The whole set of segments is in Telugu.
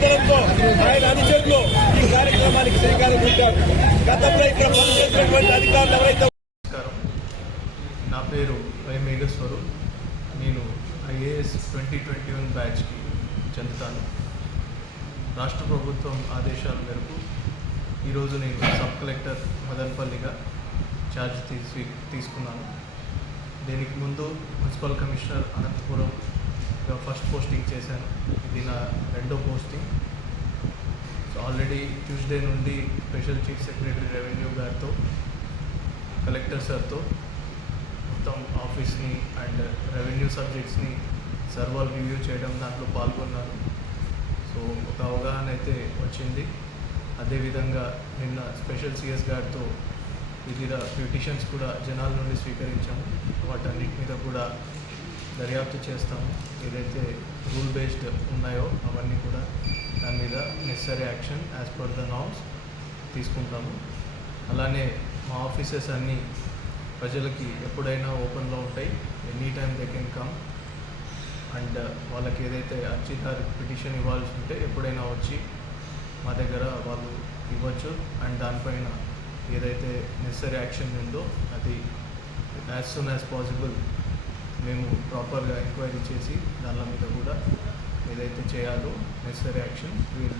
ప్రోత్సాహంతో ఆయన అనుచరులు ఈ కార్యక్రమానికి శ్రీకారం చుట్టారు. గతంలో ఇక్కడ పనిచేసినటువంటి అధికారులు ఎవరైతే నమస్కారం. నా పేరు వై మేఘస్వరు. నేను ఐఏఎస్ ట్వంటీ ట్వంటీ వన్ బ్యాచ్కి చెందుతాను. రాష్ట్ర ప్రభుత్వం ఆదేశాల మేరకు ఈరోజు నేను సబ్ కలెక్టర్ మదన్పల్లిగా ఛార్జ్ తీసి తీసుకున్నాను. దీనికి ముందు మున్సిపల్ కమిషనర్ అనంతపురంగా ఫస్ట్ పోస్టింగ్ చేశాను. ఇది నా రెండో పోస్టింగ్. సో ఆల్రెడీ ట్యూస్డే నుండి స్పెషల్ చీఫ్ సెక్రటరీ రెవెన్యూ గారితో కలెక్టర్ సార్తో మొత్తం ఆఫీస్ని అండ్ రెవెన్యూ సబ్జెక్ట్స్ని సర్వర్ రివ్యూ చేయడం దాంట్లో పాల్గొన్నారు. సో ఒక అవగాహన అయితే వచ్చింది. అదేవిధంగా నిన్న స్పెషల్ సిఎస్ గారితో వివిధ పిటిషన్స్ కూడా జనాల నుండి స్వీకరించాము. వాటన్నిటి మీద కూడా దర్యాప్తు చేస్తాము. ఏదైతే రూల్ బేస్డ్ ఉన్నాయో అవన్నీ కూడా దాని మీద necessary action as per the norms తీసుకుంటాము. అలానే మా ఆఫీసెస్ అన్నీ ప్రజలకి ఎప్పుడైనా ఓపెన్లో ఉంటాయి. Any time they can come and వాళ్ళకి ఏదైతే అర్జీదారు పిటిషన్ ఇవ్వాల్సి ఉంటే ఎప్పుడైనా వచ్చి మా దగ్గర వాళ్ళు ఇవ్వచ్చు. అండ్ దానిపైన ఏదైతే నెసరీ యాక్షన్ ఉందో అది యాజ్ సూన్ యాజ్ పాసిబుల్ మేము ప్రాపర్గా ఎంక్వైరీ చేసి దాని మీద కూడా ఏదైతే చేయాలో necessary action will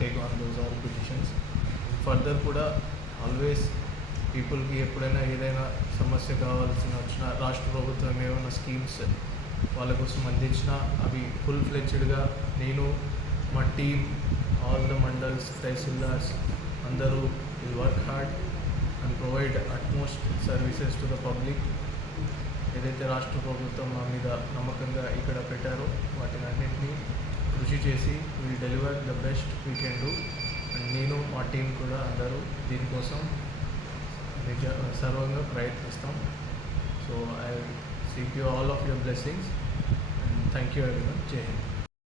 take on those all petitions further కూడా ఆల్వేస్ పీపుల్కి ఎప్పుడైనా ఏదైనా సమస్య కావాల్సిన వచ్చిన రాష్ట్ర ప్రభుత్వం ఏమైనా స్కీమ్స్ వాళ్ళ కోసం అందించినా అవి ఫుల్ ఫ్లెచ్డ్గా నేను మా team all the mandals tahsildars అందరూ will work hard and provide utmost services to the public ఏదైతే రాష్ట్ర ప్రభుత్వం మా మీద నమ్మకంగా ఇక్కడ పెట్టారో వాటిని అన్నింటినీ కృషి చేసి we deliver the best we can do and నేను మా టీం కూడా అందరూ దీనికోసం నిజ సర్వంగా ప్రయత్నిస్తాం. So I seek you all of your blessings and thank you ఎవరి జై హింద్